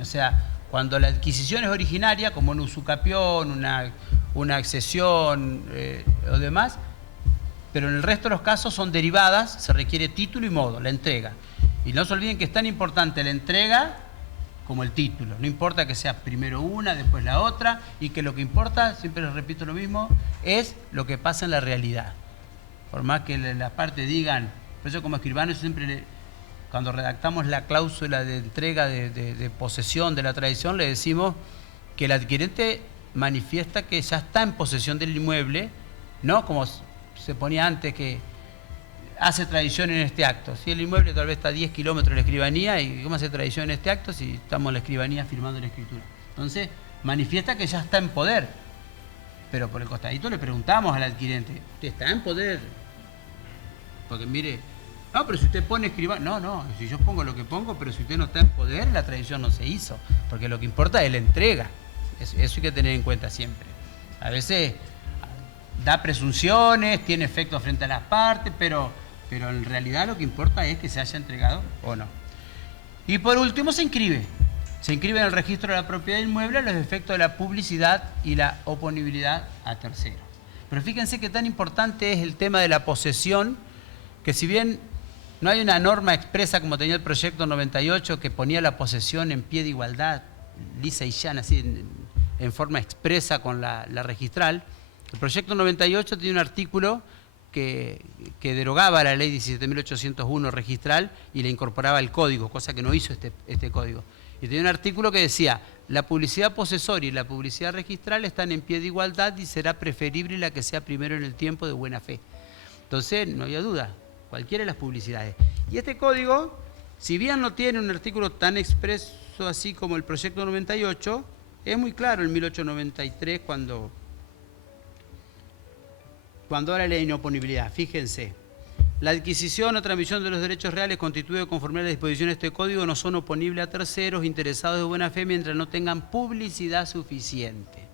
O sea, cuando la adquisición es originaria, como una usucapión, una accesión o demás, pero en el resto de los casos son derivadas, se requiere título y modo, la entrega. Y no se olviden que es tan importante la entrega como el título. No importa que sea primero una, después la otra, y que lo que importa, siempre les repito lo mismo, es lo que pasa en la realidad. Por más que las partes digan, por eso como escribano siempre, cuando redactamos la cláusula de entrega de posesión de la tradición, le decimos que el adquirente manifiesta que ya está en posesión del inmueble, no como se ponía antes que hace tradición en este acto. Si el inmueble tal vez está a 10 kilómetros de la escribanía, ¿y cómo hace tradición en este acto si estamos en la escribanía firmando la escritura? Entonces, manifiesta que ya está en poder. Pero por el costadito le preguntamos al adquirente, ¿usted está en poder? Porque mire, no, pero si usted pone escribano, no, si yo pongo lo que pongo, pero si usted no está en poder, la tradición no se hizo. Porque lo que importa es la entrega. Eso hay que tener en cuenta siempre. A veces da presunciones, tiene efecto frente a las partes, pero en realidad lo que importa es que se haya entregado o no. Y por último se inscribe. Se inscribe en el registro de la propiedad inmueble a los efectos de la publicidad y la oponibilidad a terceros. Pero fíjense que tan importante es el tema de la posesión, que si bien no hay una norma expresa como tenía el proyecto 98 que ponía la posesión en pie de igualdad, lisa y llana, así en forma expresa con la registral, el proyecto 98 tiene un artículo que derogaba la ley 17.801 registral y le incorporaba el código, cosa que no hizo este código. Y tenía un artículo que decía, la publicidad posesoria y la publicidad registral están en pie de igualdad y será preferible la que sea primero en el tiempo de buena fe. Entonces, no había duda, cualquiera de las publicidades. Y este código, si bien no tiene un artículo tan expreso así como el proyecto 98, es muy claro en 1893 cuando habla de la inoponibilidad. Fíjense, la adquisición o transmisión de los derechos reales constituidos conforme a las disposiciones de este código no son oponibles a terceros interesados de buena fe mientras no tengan publicidad suficiente.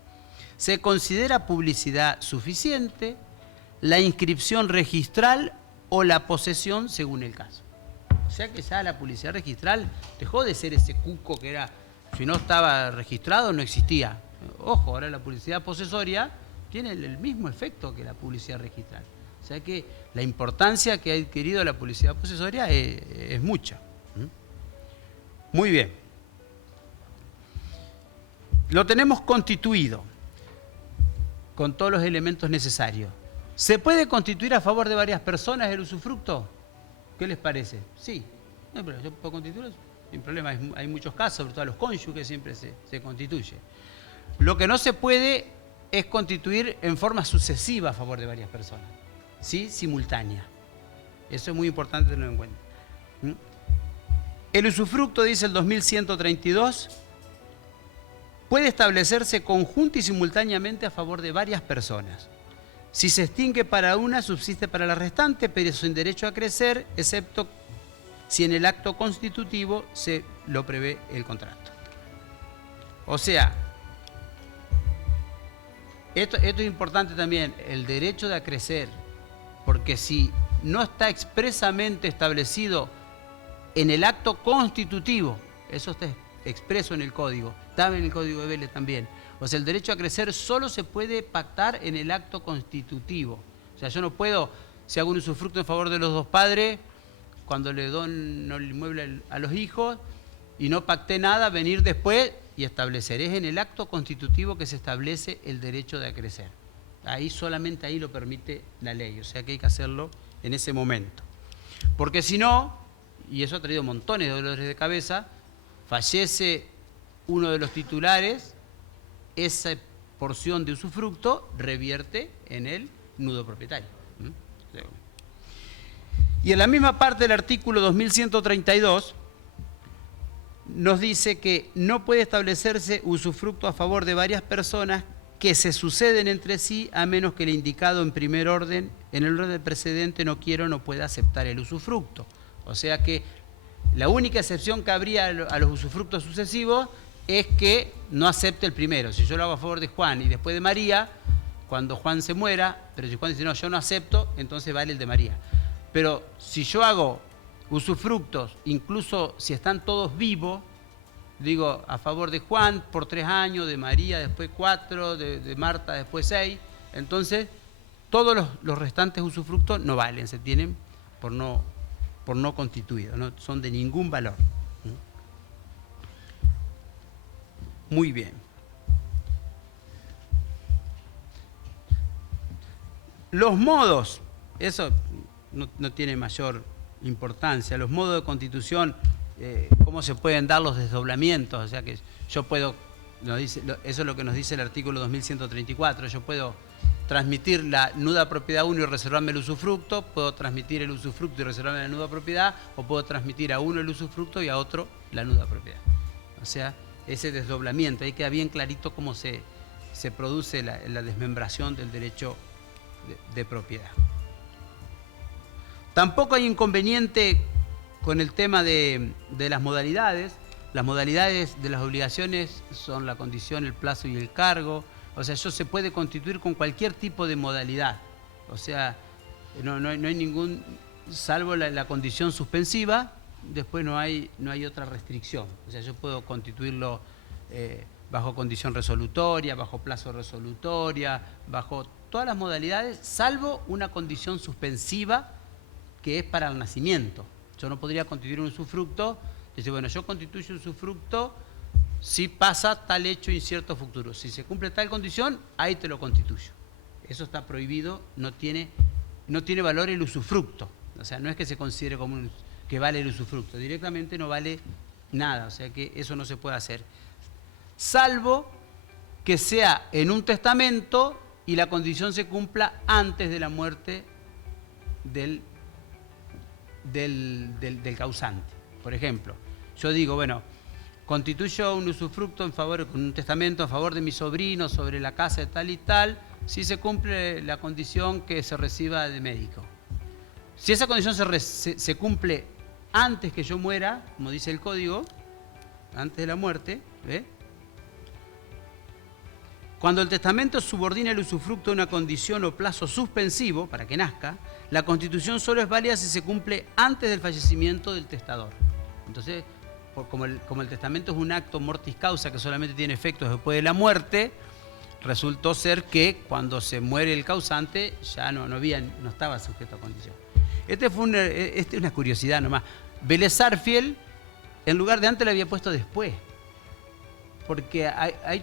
Se considera publicidad suficiente la inscripción registral o la posesión según el caso. O sea que ya la publicidad registral dejó de ser ese cuco que era, si no estaba registrado no existía. Ojo, ahora la publicidad posesoria tiene el mismo efecto que la publicidad registral. O sea que la importancia que ha adquirido la publicidad posesoria es mucha. Muy bien. Lo tenemos constituido con todos los elementos necesarios. ¿Se puede constituir a favor de varias personas el usufructo? ¿Qué les parece? Sí. No, pero yo puedo constituirlo sin problema. Hay muchos casos, sobre todo a los cónyuges siempre se constituye. Lo que no se puede es constituir en forma sucesiva a favor de varias personas. ¿Sí? Simultánea. Eso es muy importante tenerlo en cuenta. El usufructo, dice el 2132, puede establecerse conjunta y simultáneamente a favor de varias personas. Si se extingue para una, subsiste para la restante, pero sin derecho a crecer, excepto si en el acto constitutivo se lo prevé el contrato. O sea, esto es importante también, el derecho de acrecer, porque si no está expresamente establecido en el acto constitutivo, eso está expreso en el código, está en el código de Vélez también. O sea, el derecho a crecer solo se puede pactar en el acto constitutivo. O sea, yo no puedo, si hago un usufructo en favor de los dos padres, cuando le dono el inmueble a los hijos, y no pacté nada, venir después y establecer. Es en el acto constitutivo que se establece el derecho de acrecer. Ahí solamente ahí lo permite la ley, o sea que hay que hacerlo en ese momento. Porque si no, y eso ha traído montones de dolores de cabeza, fallece uno de los titulares, esa porción de usufructo revierte en el nudo propietario. Y en la misma parte del artículo 2132 nos dice que no puede establecerse usufructo a favor de varias personas que se suceden entre sí a menos que el indicado en primer orden, en el orden precedente, no quiera o no pueda aceptar el usufructo. O sea que la única excepción que habría a los usufructos sucesivos es que no acepte el primero. Si yo lo hago a favor de Juan y después de María, cuando Juan se muera, pero si Juan dice no, yo no acepto, entonces vale el de María. Pero si yo hago usufructos, incluso si están todos vivos, digo a favor de Juan por 3 años, de María después 4, de Marta después 6. Entonces, todos los restantes usufructos no valen, se tienen por no constituidos, no son de ningún valor. Muy bien. Los modos, eso no tiene mayor importancia. Los modos de constitución, cómo se pueden dar los desdoblamientos, o sea que yo puedo, eso es lo que nos dice el artículo 2134, yo puedo transmitir la nuda propiedad 1 y reservarme el usufructo, puedo transmitir el usufructo y reservarme la nuda propiedad, o puedo transmitir a uno el usufructo y a otro la nuda propiedad. O sea, ese desdoblamiento, ahí queda bien clarito cómo se produce la desmembración del derecho de propiedad. Tampoco hay inconveniente con el tema de las modalidades. Las modalidades de las obligaciones son la condición, el plazo y el cargo. O sea, eso se puede constituir con cualquier tipo de modalidad. O sea, no hay ningún, salvo la condición suspensiva, después no hay otra restricción. O sea, yo puedo constituirlo bajo condición resolutoria, bajo plazo resolutoria, bajo todas las modalidades, salvo una condición suspensiva que es para el nacimiento. Yo no podría constituir un usufructo, decir, bueno, yo constituyo un usufructo si pasa tal hecho incierto futuro. Si se cumple tal condición, ahí te lo constituyo. Eso está prohibido, no tiene valor el usufructo. O sea, no es que se considere como que vale el usufructo, directamente no vale nada, o sea que eso no se puede hacer. Salvo que sea en un testamento y la condición se cumpla antes de la muerte del causante. Por ejemplo, yo digo, bueno, constituyo un usufructo con un testamento a favor de mi sobrino sobre la casa de tal y tal, si se cumple la condición que se reciba de médico. Si esa condición se cumple antes que yo muera, como dice el código, antes de la muerte, ¿ve? Cuando el testamento subordina el usufructo a una condición o plazo suspensivo para que nazca, la constitución solo es válida si se cumple antes del fallecimiento del testador. Entonces, como el testamento es un acto mortis causa que solamente tiene efectos después de la muerte, resultó ser que cuando se muere el causante ya no estaba sujeto a condición. Esta es una curiosidad nomás. Vélez Sarsfield, en lugar de antes, le había puesto después. Porque ahí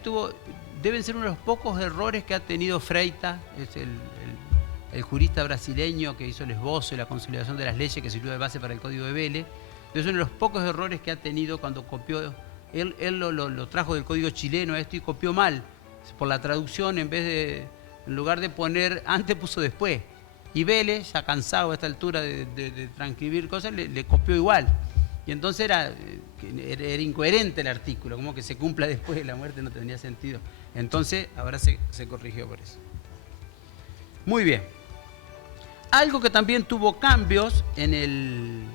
deben ser uno de los pocos errores que ha tenido Freitas, es el jurista brasileño que hizo el esbozo y la consolidación de las leyes que sirvió de base para el Código de Vélez. Es uno de los pocos errores que ha tenido cuando copió. Él lo trajo del Código chileno esto y copió mal. Por la traducción, en lugar de poner antes, puso después. Y Vélez, ya cansado a esta altura de transcribir cosas, le copió igual. Y entonces era incoherente el artículo, como que se cumpla después de la muerte no tendría sentido. Entonces, ahora se corrigió por eso. Muy bien. Algo que también tuvo cambios en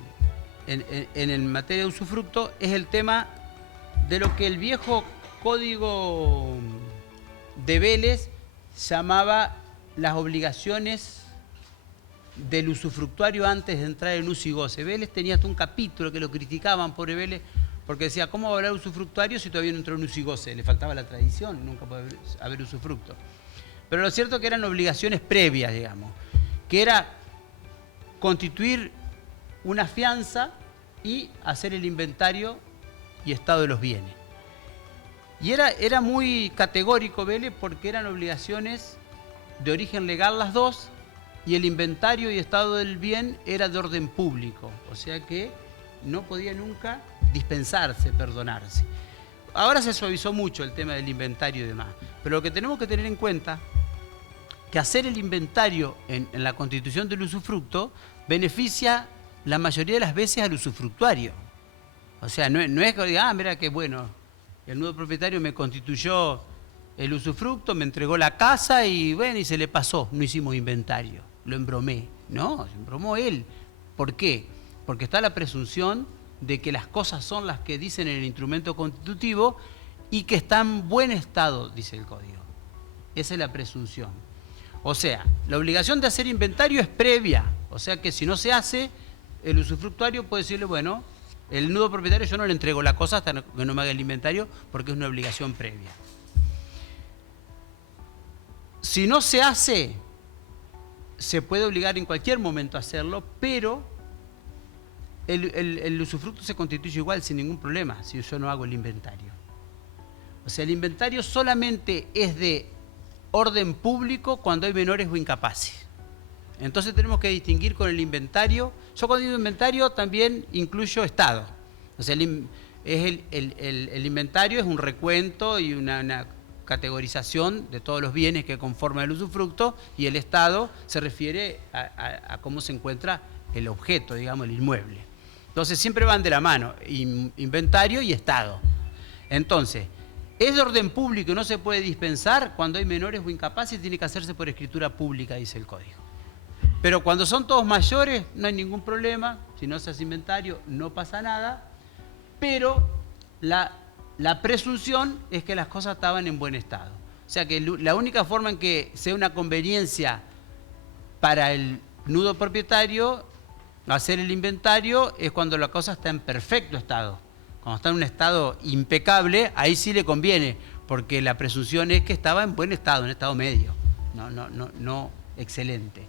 materia de usufructo es el tema de lo que el viejo código de Vélez llamaba las obligaciones del usufructuario antes de entrar en uso y goce. Vélez tenía hasta un capítulo que lo criticaban, pobre Vélez, porque decía, ¿cómo va a hablar usufructuario si todavía no entró en uso y goce? Le faltaba la tradición, nunca puede haber usufructo. Pero lo cierto es que eran obligaciones previas, digamos, que era constituir una fianza y hacer el inventario y estado de los bienes. Y era muy categórico Vélez porque eran obligaciones de origen legal las dos, y el inventario y estado del bien era de orden público, o sea que no podía nunca dispensarse, perdonarse. Ahora se suavizó mucho el tema del inventario y demás, pero lo que tenemos que tener en cuenta que hacer el inventario en la constitución del usufructo beneficia la mayoría de las veces al usufructuario. O sea, no es que diga, mira qué bueno, el nuevo propietario me constituyó el usufructo, me entregó la casa y bueno, y se le pasó, no hicimos inventario, lo embromé. No, se embromó él. ¿Por qué? Porque está la presunción de que las cosas son las que dicen en el instrumento constitutivo y que están en buen estado, dice el código. Esa es la presunción. O sea, la obligación de hacer inventario es previa, o sea que si no se hace, el usufructuario puede decirle, bueno, El nudo propietario yo no le entrego la cosa hasta que no me haga el inventario porque es una obligación previa. Si no se hace, se puede obligar en cualquier momento a hacerlo, pero el usufructo se constituye igual sin ningún problema si yo no hago el inventario. O sea, el inventario solamente es de orden público cuando hay menores o incapaces. Entonces tenemos que distinguir con el inventario. Yo cuando digo inventario también incluyo estado. O sea, el inventario es un recuento y una categorización de todos los bienes que conforman el usufructo, y el estado se refiere a cómo se encuentra el objeto, digamos, el inmueble. Entonces siempre van de la mano, inventario y estado. Entonces, es de orden público y no se puede dispensar cuando hay menores o incapaces, tiene que hacerse por escritura pública, dice el código. Pero cuando son todos mayores no hay ningún problema, si no se hace inventario no pasa nada, pero la presunción es que las cosas estaban en buen estado. O sea que la única forma en que sea una conveniencia para el nudo propietario hacer el inventario es cuando la cosa está en perfecto estado. Cuando está en un estado impecable, ahí sí le conviene, porque la presunción es que estaba en buen estado, en estado medio, no excelente.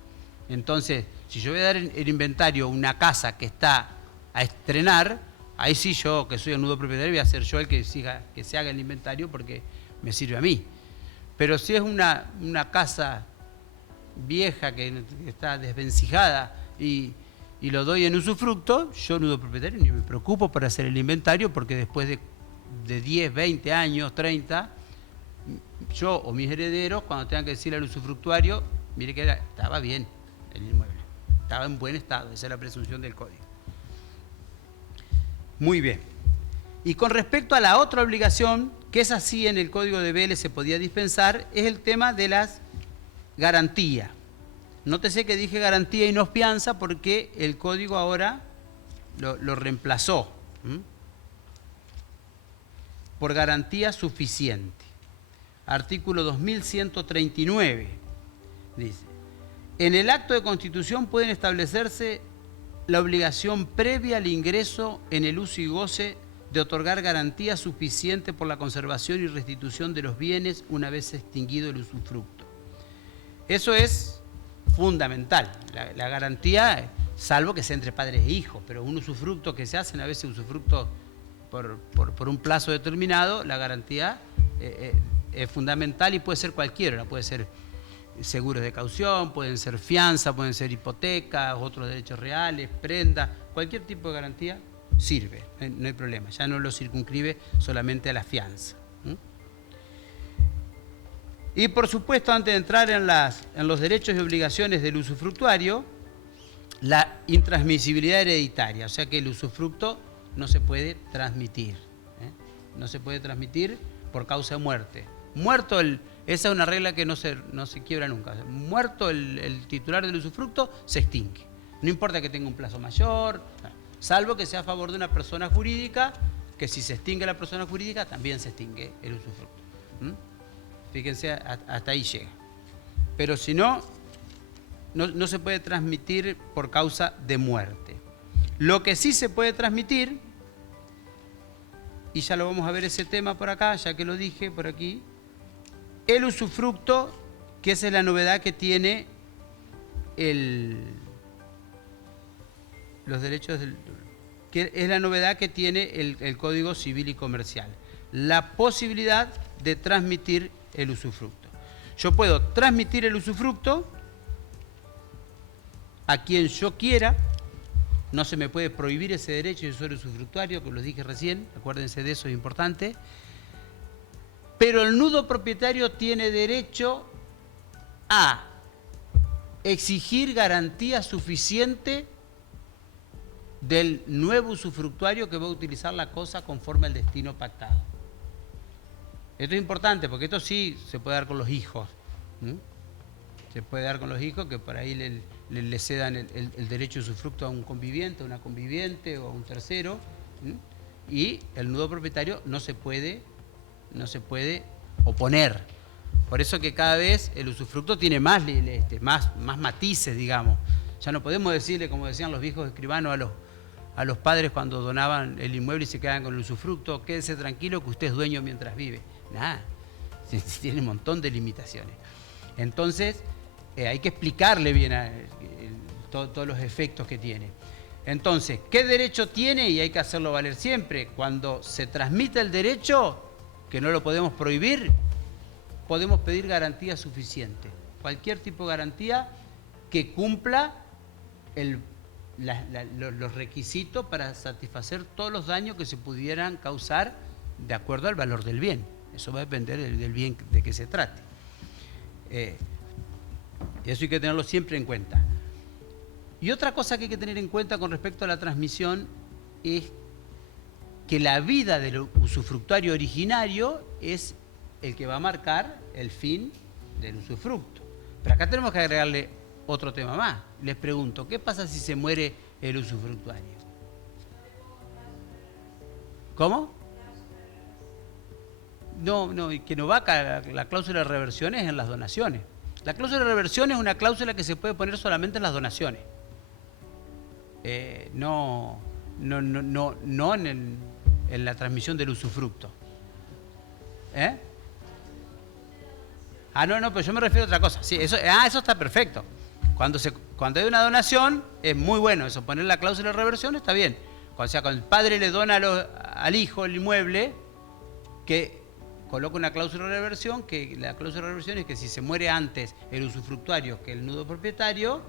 Entonces, si yo voy a dar el inventario a una casa que está a estrenar, ahí sí yo, que soy el nudo propietario, voy a ser yo el que se haga el inventario porque me sirve a mí. Pero si es una casa vieja que está desvencijada y lo doy en usufructo, yo, nudo propietario, ni me preocupo por hacer el inventario, porque después de 10, 20 años, 30, yo o mis herederos, cuando tengan que decirle al usufructuario, mire que estaba bien el inmueble, estaba en buen estado, esa es la presunción del código. Muy bien. Y con respecto a la otra obligación, que es así en el Código de Vélez se podía dispensar, es el tema de las garantías. Nótese que dije garantía y no fianza porque el Código ahora lo reemplazó por garantía suficiente. Artículo 2139 dice: en el acto de constitución pueden establecerse la obligación previa al ingreso en el uso y goce de otorgar garantía suficiente por la conservación y restitución de los bienes una vez extinguido el usufructo. Eso es fundamental, la garantía, salvo que sea entre padres e hijos, pero un usufructo que se hacen a veces usufructo por un plazo determinado, la garantía es fundamental y puede ser cualquiera, puede ser seguros de caución, pueden ser fianza, pueden ser hipotecas, otros derechos reales, prendas, cualquier tipo de garantía sirve, no hay problema, ya no lo circunscribe solamente a la fianza. Y por supuesto, antes de entrar en los derechos y obligaciones del usufructuario, la intransmisibilidad hereditaria, o sea que el usufructo no se puede transmitir, no se puede transmitir por causa de muerte. Muerto esa es una regla que no se quiebra nunca. Muerto el titular del usufructo, se extingue. No importa que tenga un plazo mayor, salvo que sea a favor de una persona jurídica, que si se extingue la persona jurídica, también se extingue el usufructo. Fíjense, hasta ahí llega. Pero si no se puede transmitir por causa de muerte. Lo que sí se puede transmitir, y ya lo vamos a ver ese tema por acá, ya que lo dije por aquí, el usufructo, que esa es la novedad que tiene los derechos que es la novedad que tiene el Código Civil y Comercial, la posibilidad de transmitir el usufructo. Yo puedo transmitir el usufructo a quien yo quiera, no se me puede prohibir ese derecho, yo soy el usufructuario, que lo dije recién, acuérdense de eso, es importante. Pero el nudo propietario tiene derecho a exigir garantía suficiente del nuevo usufructuario que va a utilizar la cosa conforme al destino pactado. Esto es importante porque esto sí se puede dar con los hijos. Se puede dar con los hijos que por ahí le cedan el derecho de usufructo a un conviviente, a una conviviente o a un tercero. Y el nudo propietario no se puede oponer. Por eso que cada vez el usufructo tiene más matices, digamos. Ya no podemos decirle, como decían los viejos escribanos, a los padres cuando donaban el inmueble y se quedaban con el usufructo, quédese tranquilo que usted es dueño mientras vive. Nada, tiene un montón de limitaciones. Entonces, hay que explicarle bien todos los efectos que tiene. Entonces, ¿qué derecho tiene? Y hay que hacerlo valer siempre. Cuando se transmite el derecho, que no lo podemos prohibir, podemos pedir garantía suficiente. Cualquier tipo de garantía que cumpla los requisitos para satisfacer todos los daños que se pudieran causar de acuerdo al valor del bien. Eso va a depender del bien de que se trate. Y eso hay que tenerlo siempre en cuenta. Y otra cosa que hay que tener en cuenta con respecto a la transmisión es que la vida del usufructuario originario es el que va a marcar el fin del usufructo. Pero acá tenemos que agregarle otro tema más. Les pregunto, ¿qué pasa si se muere el usufructuario? ¿Cómo? No, que no va acá, la cláusula de reversión es en las donaciones. La cláusula de reversión es una cláusula que se puede poner solamente en las donaciones. No en la transmisión del usufructo. No, pero yo me refiero a otra cosa. Sí, eso está perfecto. Cuando hay una donación, es muy bueno eso, poner la cláusula de reversión está bien. O sea, cuando el padre le dona al hijo el inmueble, que coloca una cláusula de reversión, que la cláusula de reversión es que si se muere antes el usufructuario que el nudo propietario,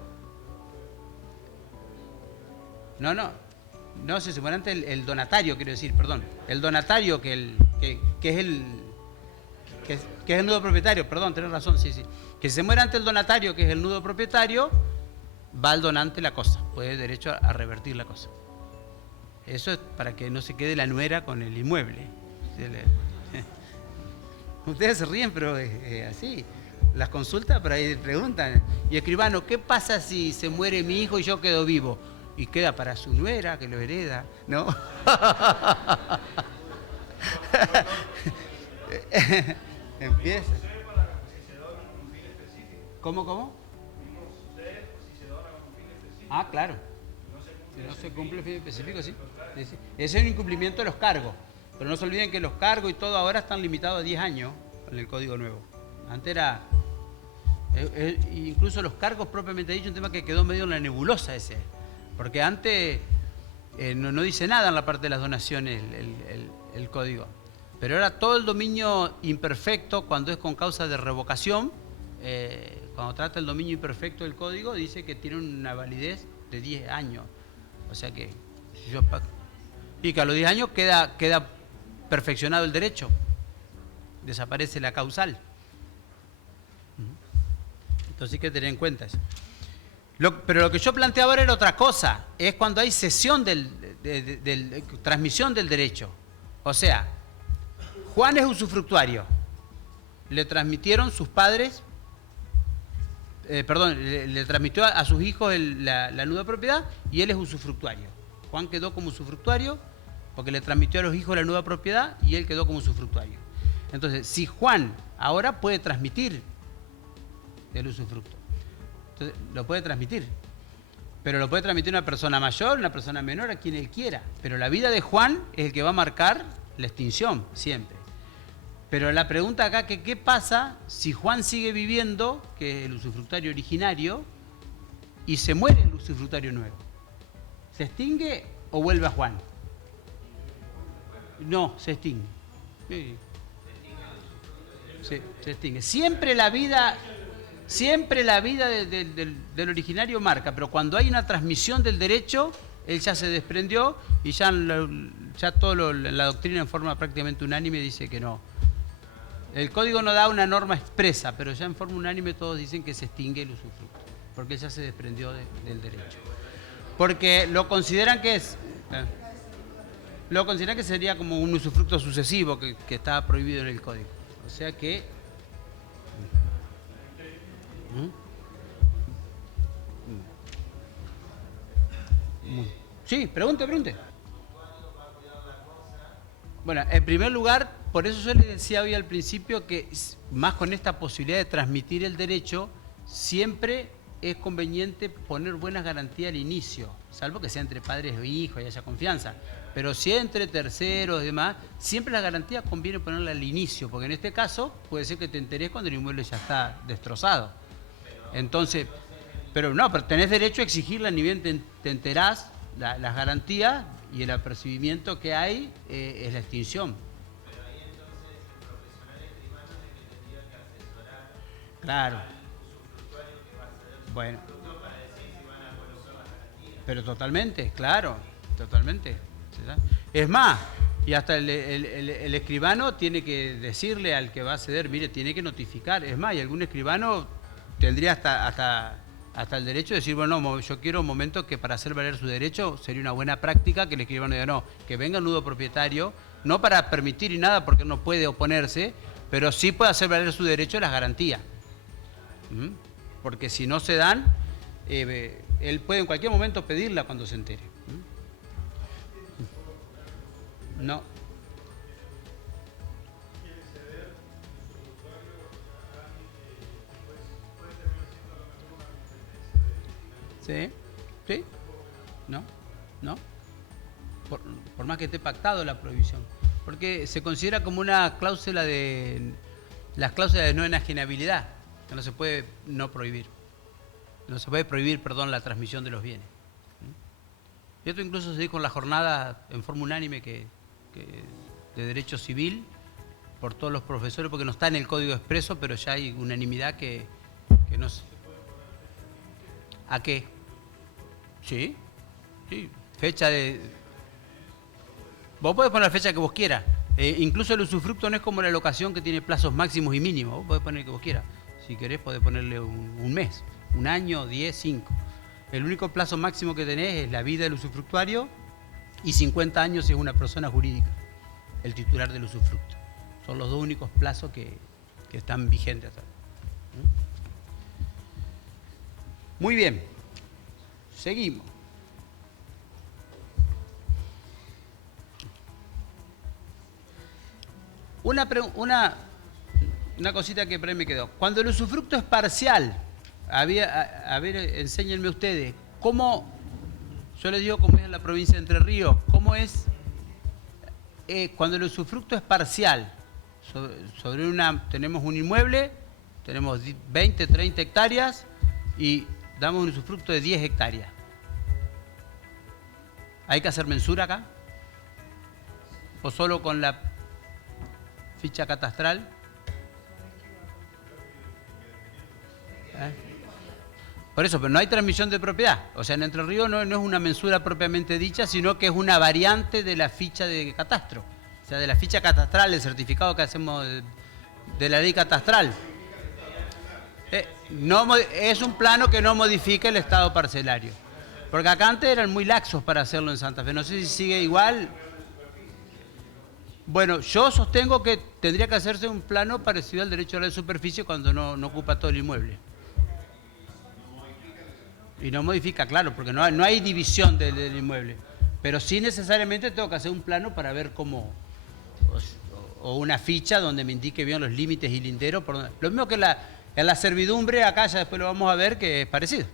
no, si se muere antes el donatario, quiero decir, perdón, el donatario que es el nudo propietario, perdón, tenés razón, sí, que si se muere antes el donatario, que es el nudo propietario, va al donante la cosa, puede derecho a revertir la cosa. Eso es para que no se quede la nuera con el inmueble. Ustedes se ríen, pero es así. Las consultas, por ahí preguntan, y escribano, ¿qué pasa si se muere mi hijo y yo quedo vivo? Y queda para su nuera, que lo hereda, ¿no? Empieza. ¿Cómo? Ah, claro. Si no se cumple el fin específico, sí. Ese es un incumplimiento de los cargos. Pero no se olviden que los cargos y todo ahora están limitados a 10 años en el Código Nuevo. Antes era... incluso los cargos propiamente dicho, un tema que quedó medio en la nebulosa ese. Porque antes no dice nada en la parte de las donaciones el código. Pero ahora todo el dominio imperfecto, cuando es con causa de revocación, cuando trata el dominio imperfecto del código, dice que tiene una validez de 10 años. O sea que... y que a los 10 años queda perfeccionado el derecho. Desaparece la causal. Entonces hay que tener en cuenta eso. Pero lo que yo planteaba ahora era otra cosa. Es cuando hay cesión transmisión del derecho. O sea, Juan es usufructuario. Le transmitieron sus padres, le transmitió a sus hijos la nuda propiedad y él es usufructuario. Juan quedó como usufructuario porque le transmitió a los hijos la nuda propiedad y él quedó como usufructuario. Entonces, si Juan ahora puede transmitir el usufructo, entonces lo puede transmitir, pero lo puede transmitir una persona mayor, una persona menor, a quien él quiera. Pero la vida de Juan es el que va a marcar la extinción, siempre. Pero la pregunta acá, que ¿qué pasa si Juan sigue viviendo, que es el usufructuario originario, y se muere el usufructuario nuevo? ¿Se extingue o vuelve a Juan? No, se extingue. Sí, se extingue. Siempre la vida del originario marca, pero cuando hay una transmisión del derecho, él ya se desprendió y ya la doctrina en forma prácticamente unánime dice que no. El código no da una norma expresa, pero ya en forma unánime todos dicen que se extingue el usufructo, porque él ya se desprendió del derecho. Porque lo consideran que sería como un usufructo sucesivo que estaba prohibido en el código. O sea que... Sí, pregunte. Bueno, en primer lugar, por eso yo les decía hoy al principio que más con esta posibilidad de transmitir el derecho, siempre es conveniente poner buenas garantías al inicio. salvo que sea entre padres o hijos y haya confianza. Pero si entre terceros y demás, siempre la garantía conviene ponerla al inicio, porque en este caso puede ser que te enterés cuando el inmueble ya está destrozado. Entonces, pero tenés derecho a exigirla ni bien te enterás, las garantías y el apercibimiento que hay es la extinción. Claro. Bueno. Pero totalmente, claro, totalmente. Es más, y hasta el escribano tiene que decirle al que va a ceder, mire, tiene que notificar. Es más, y algún escribano tendría hasta el derecho de decir, bueno, yo quiero un momento que para hacer valer su derecho sería una buena práctica que el escribano diga, no, que venga el nudo propietario, no para permitir y nada porque no puede oponerse, pero sí puede hacer valer su derecho a las garantías. Porque si no se dan, él puede en cualquier momento pedirla cuando se entere. No. Sí, sí, no, no. Por más que esté pactado la prohibición. Porque se considera como una cláusula las cláusulas de no enajenabilidad, que no se puede no prohibir. No se puede prohibir, la transmisión de los bienes. Y esto incluso se dijo en la jornada en forma unánime de derecho civil por todos los profesores, porque no está en el código expreso, pero ya hay unanimidad que no se... ¿A qué? Sí, sí. Fecha de... Vos podés poner la fecha que vos quieras. Incluso el usufructo no es como la locación que tiene plazos máximos y mínimos. Vos podés poner el que vos quieras. Si querés podés ponerle un mes, un año, 10, 5. El único plazo máximo que tenés es la vida del usufructuario y 50 años si es una persona jurídica, el titular del usufructo. Son los dos únicos plazos que están vigentes hasta ahora. Muy bien, seguimos. Una cosita que por ahí me quedó. Cuando el usufructo es parcial, a ver, enséñenme ustedes, ¿cómo, yo les digo cómo es en la provincia de Entre Ríos, cómo es cuando el usufructo es parcial? Tenemos un inmueble, tenemos 20, 30 hectáreas y damos un usufructo de 10 hectáreas. ¿Hay que hacer mensura acá? ¿O solo con la ficha catastral? Por eso, pero no hay transmisión de propiedad. O sea, en Entre Ríos no es una mensura propiamente dicha, sino que es una variante de la ficha de catastro. O sea, de la ficha catastral, el certificado que hacemos de la ley catastral. Es un plano que no modifica el estado parcelario. Porque acá antes eran muy laxos para hacerlo en Santa Fe. No sé si sigue igual. Bueno, yo sostengo que tendría que hacerse un plano parecido al derecho a la superficie cuando no ocupa todo el inmueble. Y no modifica, claro, porque no hay división del inmueble. Pero sí necesariamente tengo que hacer un plano para ver cómo... O una ficha donde me indique bien los límites y linderos. Lo mismo que en la servidumbre, acá ya después lo vamos a ver, que es parecido.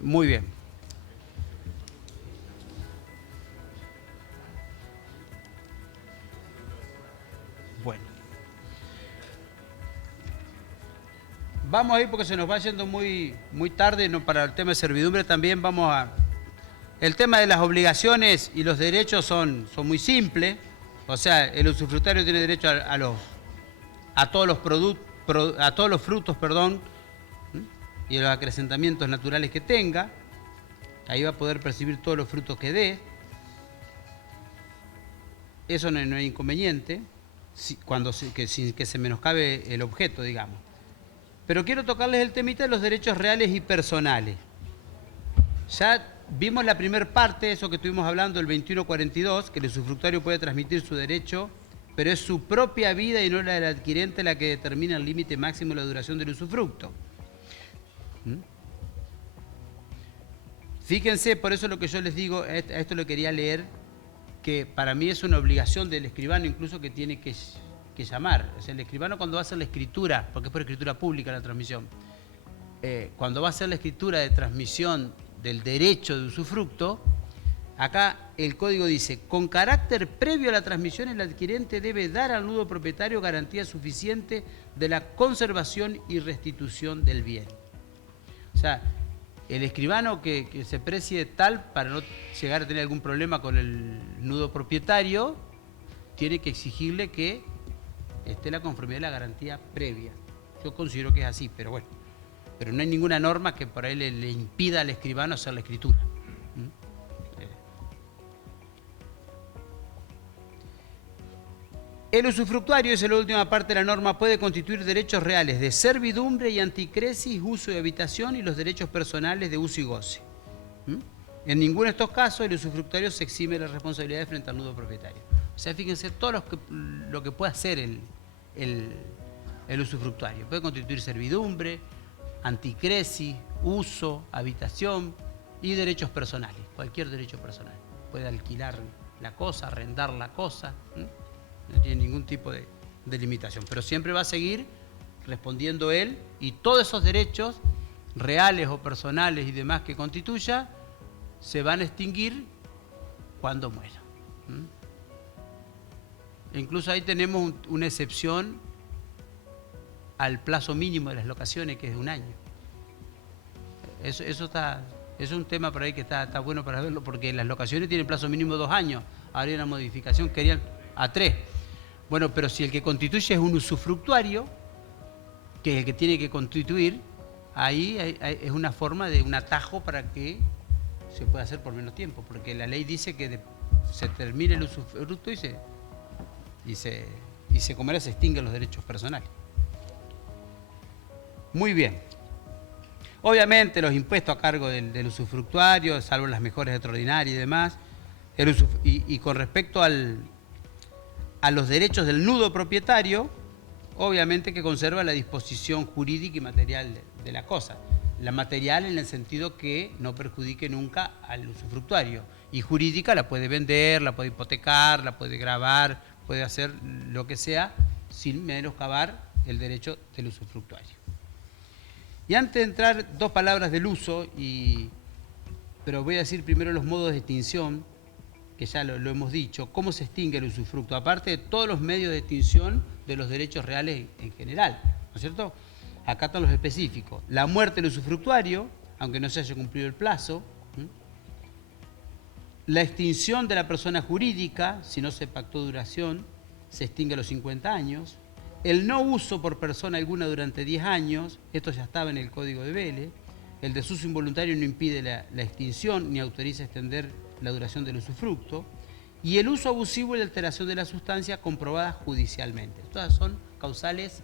Muy bien. Bueno. Vamos a ir porque se nos va yendo muy tarde, ¿no? Para el tema de servidumbre también vamos a... El tema de las obligaciones y los derechos son muy simples. O sea, el usufructuario tiene derecho a todos los frutos, y a los acrecentamientos naturales que tenga. Ahí va a poder percibir todos los frutos que dé. Eso no hay inconveniente, sin que se menoscabe el objeto, digamos. Pero quiero tocarles el temita de los derechos reales y personales. Ya vimos la primera parte, eso que estuvimos hablando, el 2142, que el usufructuario puede transmitir su derecho, pero es su propia vida y no la del adquirente la que determina el límite máximo de la duración del usufructo. Fíjense, por eso lo que yo les digo, a esto lo quería leer, que para mí es una obligación del escribano incluso que tiene que llamar. O sea, el escribano cuando va a hacer la escritura, porque es por escritura pública la transmisión, cuando va a hacer la escritura de transmisión del derecho de usufructo, acá el código dice, con carácter previo a la transmisión, el adquirente debe dar al nudo propietario garantía suficiente de la conservación y restitución del bien. O sea, el escribano que se precie tal para no llegar a tener algún problema con el nudo propietario, tiene que exigirle que esté la conformidad de la garantía previa. Yo considero que es así, pero bueno. Pero no hay ninguna norma que por ahí le impida al escribano hacer la escritura. El usufructuario, esa es la última parte de la norma, puede constituir derechos reales de servidumbre y anticresis, uso y habitación y los derechos personales de uso y goce. En ninguno de estos casos el usufructuario se exime de la responsabilidad frente al nudo propietario. O sea, fíjense todo lo que puede hacer el usufructuario. Puede constituir servidumbre, anticresis, uso, habitación y derechos personales, cualquier derecho personal. Puede alquilar la cosa, arrendar la cosa, no tiene ningún tipo de limitación, pero siempre va a seguir respondiendo él y todos esos derechos reales o personales y demás que constituya se van a extinguir cuando muera. E incluso ahí tenemos una excepción al plazo mínimo de las locaciones, que es de 1 año. Eso es un tema por ahí que está bueno para verlo, porque las locaciones tienen plazo mínimo de 2 años. Ahora hay una modificación, querían a 3. Bueno, pero si el que constituye es un usufructuario, que es el que tiene que constituir, ahí es una forma de un atajo para que se pueda hacer por menos tiempo, porque la ley dice que se termine el usufructo y se extinguen los derechos personales. Muy bien. Obviamente los impuestos a cargo del usufructuario, salvo las mejoras extraordinarias y demás, y con respecto a los derechos del nudo propietario, obviamente que conserva la disposición jurídica y material de la cosa. La material en el sentido que no perjudique nunca al usufructuario. Y jurídica la puede vender, la puede hipotecar, la puede gravar, puede hacer lo que sea sin menoscabar el derecho del usufructuario. Y antes de entrar, 2 palabras del uso, pero voy a decir primero los modos de extinción, que ya lo hemos dicho. ¿Cómo se extingue el usufructo? Aparte de todos los medios de extinción de los derechos reales en general, ¿no es cierto? Acá están los específicos. La muerte del usufructuario, aunque no se haya cumplido el plazo. La extinción de la persona jurídica, si no se pactó duración, se extingue a los 50 años. El no uso por persona alguna durante 10 años, esto ya estaba en el Código de Vélez. El desuso involuntario no impide la extinción ni autoriza extender la duración del usufructo. Y el uso abusivo y la alteración de la sustancia comprobadas judicialmente. Todas son causales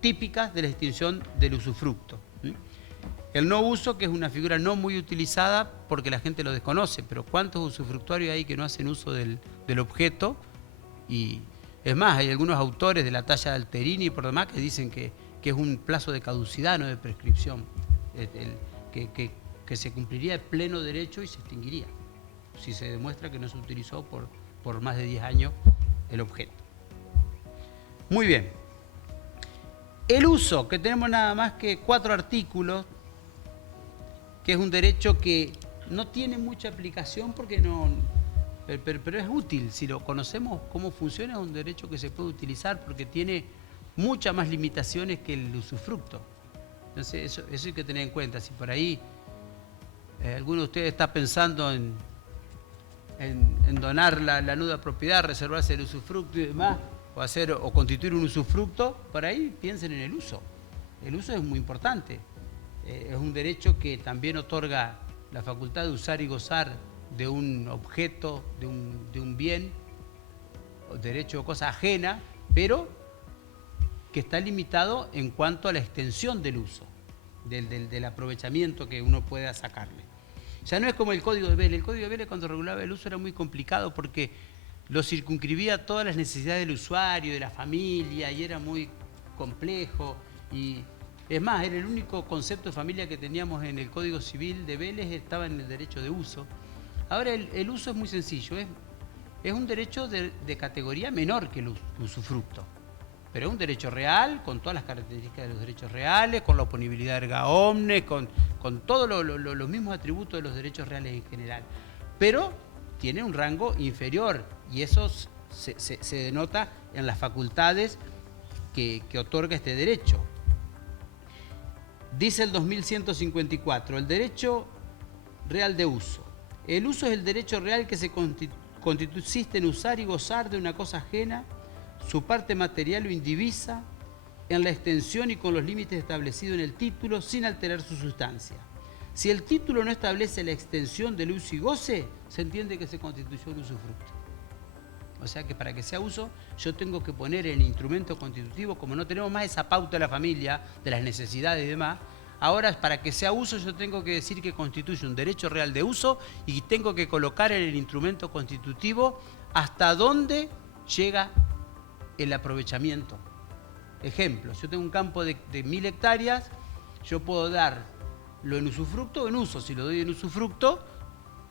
típicas de la extinción del usufructo. El no uso, que es una figura no muy utilizada porque la gente lo desconoce, pero ¿cuántos usufructuarios hay que no hacen uso del objeto? Y es más, hay algunos autores de la talla de Alterini y por demás que dicen que es un plazo de caducidad, no de prescripción, que se cumpliría de pleno derecho y se extinguiría, si se demuestra que no se utilizó por más de 10 años el objeto. Muy bien. El uso, que tenemos nada más que 4 artículos, que es un derecho que no tiene mucha aplicación porque pero es útil. Si lo conocemos cómo funciona, es un derecho que se puede utilizar porque tiene muchas más limitaciones que el usufructo. Entonces eso hay que tener en cuenta. Si por ahí alguno de ustedes está pensando en donar la nuda propiedad, reservarse el usufructo y demás, o constituir un usufructo, por ahí piensen en el uso. El uso es muy importante. Es un derecho que también otorga la facultad de usar y gozar de un objeto, de un bien, derecho o cosa ajena, pero que está limitado en cuanto a la extensión del uso, del aprovechamiento que uno pueda sacarle. Ya no es como el Código de Vélez. El Código de Vélez, cuando regulaba el uso, era muy complicado porque lo circunscribía a todas las necesidades del usuario, de la familia, y era muy complejo. Y es más, era el único concepto de familia que teníamos en el Código Civil de Vélez, estaba en el derecho de uso. Ahora el uso es muy sencillo, es un derecho de categoría menor que el usufructo, pero es un derecho real, con todas las características de los derechos reales, con la oponibilidad erga omnes, con todos los mismos atributos de los derechos reales en general. Pero tiene un rango inferior y eso se denota en las facultades que otorga este derecho. Dice el 2154, el derecho real de uso. El uso es el derecho real que se consiste en usar y gozar de una cosa ajena, su parte material o indivisa, en la extensión y con los límites establecidos en el título, sin alterar su sustancia. Si el título no establece la extensión del uso y goce, se entiende que se constituyó un usufructo. O sea que para que sea uso, yo tengo que poner el instrumento constitutivo, como no tenemos más esa pauta de la familia, de las necesidades y demás, ahora para que sea uso yo tengo que decir que constituye un derecho real de uso y tengo que colocar en el instrumento constitutivo hasta dónde llega el aprovechamiento. Ejemplo, yo tengo un campo de 1000 hectáreas, yo puedo darlo en usufructo o en uso. Si lo doy en usufructo,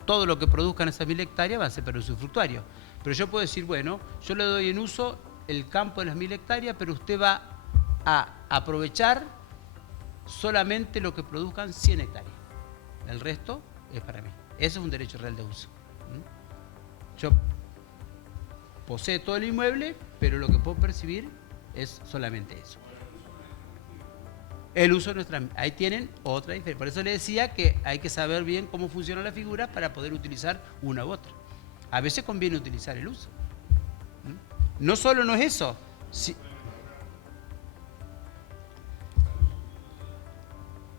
todo lo que produzcan esas 1000 hectáreas va a ser para usufructuario. Pero yo puedo decir, bueno, yo le doy en uso el campo de las 1000 hectáreas, pero usted va a aprovechar solamente lo que produzcan 100 hectáreas. El resto es para mí. Eso es un derecho real de uso. Yo poseo todo el inmueble, pero lo que puedo percibir es solamente eso. El uso de nuestra... Ahí tienen otra diferencia. Por eso les decía que hay que saber bien cómo funciona la figura para poder utilizar una u otra. A veces conviene utilizar el uso. No solo no es eso.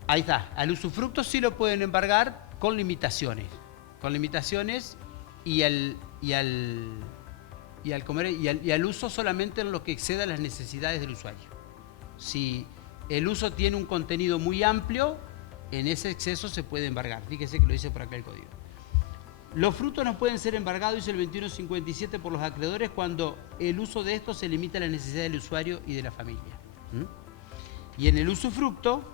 Ahí está. Al usufructo sí lo pueden embargar con limitaciones. Con limitaciones y al uso solamente en lo que exceda las necesidades del usuario. Si el uso tiene un contenido muy amplio, en ese exceso se puede embargar. Fíjese que lo dice por acá el código. Los frutos no pueden ser embargados, dice el 2157, por los acreedores cuando el uso de estos se limita a las necesidades del usuario y de la familia. Y en el usufructo,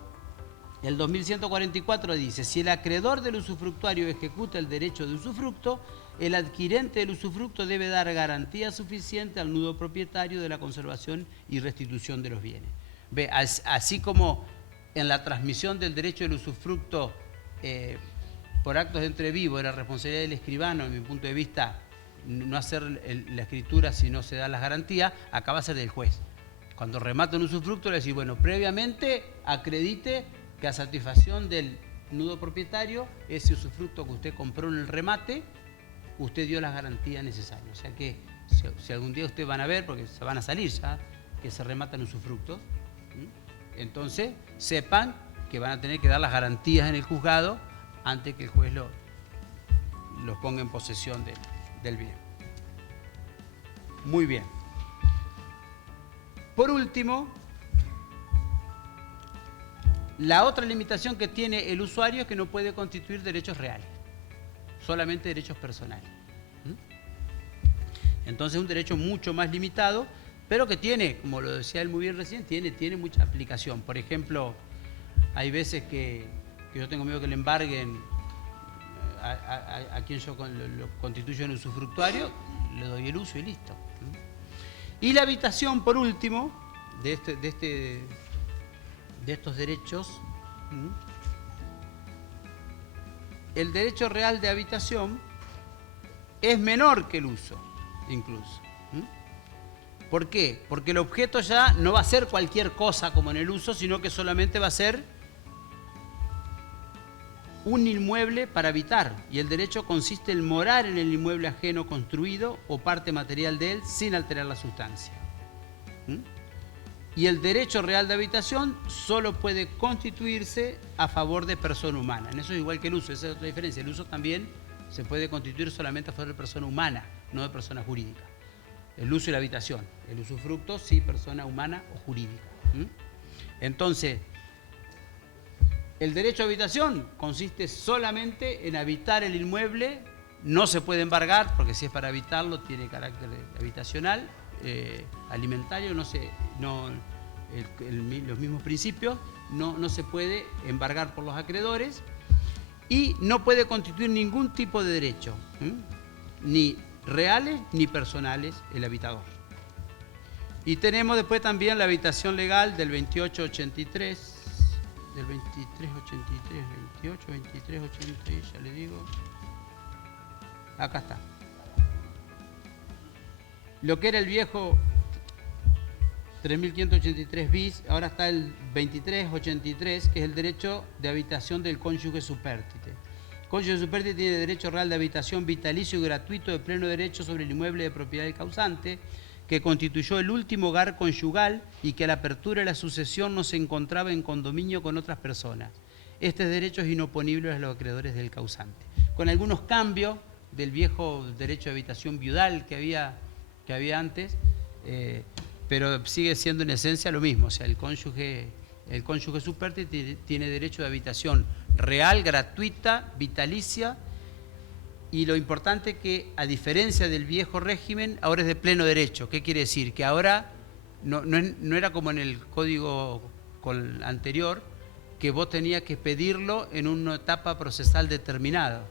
el 2144 dice, si el acreedor del usufructuario ejecuta el derecho de usufructo, el adquirente del usufructo debe dar garantía suficiente al nudo propietario de la conservación y restitución de los bienes. Ve, así como en la transmisión del derecho del usufructo por actos de entrevivo era responsabilidad del escribano, en mi punto de vista, no hacer la escritura si no se dan las garantías, acá va a ser del juez. Cuando remata un usufructo le decís, bueno, previamente acredite que a satisfacción del nudo propietario, ese usufructo que usted compró en el remate, usted dio las garantías necesarias. O sea que si algún día ustedes van a ver, porque se van a salir ya, que se rematan usufructos, entonces sepan que van a tener que dar las garantías en el juzgado antes que el juez los ponga en posesión del bien. Muy bien. Por último, la otra limitación que tiene el usuario es que no puede constituir derechos reales, solamente derechos personales. Entonces es un derecho mucho más limitado, pero que tiene, como lo decía él muy bien recién, tiene mucha aplicación. Por ejemplo, hay veces que yo tengo miedo que le embarguen a quien yo lo constituyo en usufructuario, le doy el uso y listo. Y la habitación, por último, de estos derechos, el derecho real de habitación es menor que el uso, incluso. ¿Por qué? Porque el objeto ya no va a ser cualquier cosa como en el uso, sino que solamente va a ser un inmueble para habitar, y el derecho consiste en morar en el inmueble ajeno construido o parte material de él sin alterar la sustancia. Y el derecho real de habitación solo puede constituirse a favor de persona humana. En eso es igual que el uso, esa es otra diferencia. El uso también se puede constituir solamente a favor de persona humana, no de persona jurídica. El uso y la habitación. El usufructo, sí, persona humana o jurídica. Entonces, el derecho a habitación consiste solamente en habitar el inmueble, no se puede embargar, porque si es para habitarlo tiene carácter habitacional, alimentario, los mismos principios, no se puede embargar por los acreedores y no puede constituir ningún tipo de derecho, ni reales ni personales el habitador. Y tenemos después también la habitación legal del 2883, del 2383, 28, 2383, ya le digo. Acá está. Lo que era el viejo 3583 bis, ahora está el 2383, que es el derecho de habitación del cónyuge supérstite. El cónyuge supérstite tiene derecho real de habitación vitalicio y gratuito de pleno derecho sobre el inmueble de propiedad del causante, que constituyó el último hogar conyugal y que a la apertura de la sucesión no se encontraba en condominio con otras personas. Este derecho es inoponible a los acreedores del causante. Con algunos cambios del viejo derecho de habitación viudal que había antes, pero sigue siendo en esencia lo mismo. O sea, el cónyuge supérstite tiene derecho de habitación real, gratuita, vitalicia. Y lo importante que, a diferencia del viejo régimen, ahora es de pleno derecho. ¿Qué quiere decir? Que ahora no era como en el código anterior, que vos tenías que pedirlo en una etapa procesal determinada.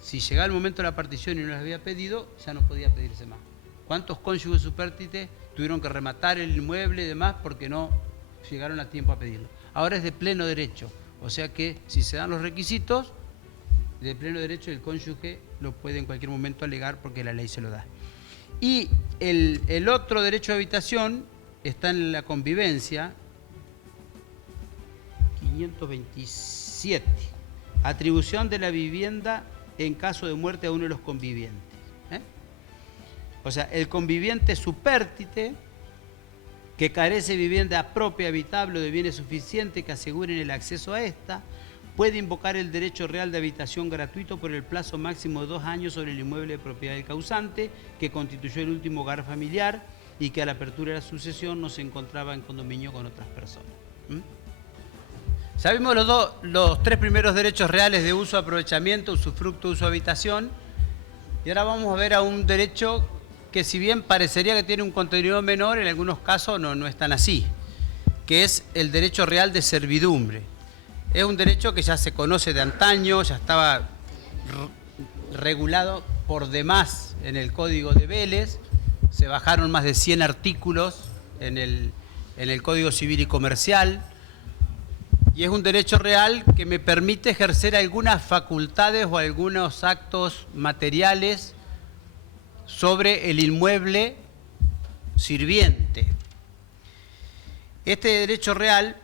Si llegaba el momento de la partición y no les había pedido, ya no podía pedirse más. ¿Cuántos cónyuges supérstites tuvieron que rematar el inmueble y demás porque no llegaron a tiempo a pedirlo? Ahora es de pleno derecho. O sea que si se dan los requisitos, de pleno derecho el cónyuge lo puede en cualquier momento alegar porque la ley se lo da. Y el otro derecho de habitación está en la convivencia, 527, atribución de la vivienda en caso de muerte a uno de los convivientes. O sea, el conviviente supérstite que carece de vivienda propia, habitable o de bienes suficientes que aseguren el acceso a esta, puede invocar el derecho real de habitación gratuito por el plazo máximo de 2 años sobre el inmueble de propiedad del causante, que constituyó el último hogar familiar y que a la apertura de la sucesión no se encontraba en condominio con otras personas. Sabemos los 3 primeros derechos reales de uso, aprovechamiento, usufructo, uso, habitación. Y ahora vamos a ver a un derecho que, si bien parecería que tiene un contenido menor, en algunos casos no es tan así, que es el derecho real de servidumbre. Es un derecho que ya se conoce de antaño, ya estaba regulado por demás en el Código de Vélez, se bajaron más de 100 artículos en el Código Civil y Comercial, y es un derecho real que me permite ejercer algunas facultades o algunos actos materiales sobre el inmueble sirviente. Este derecho real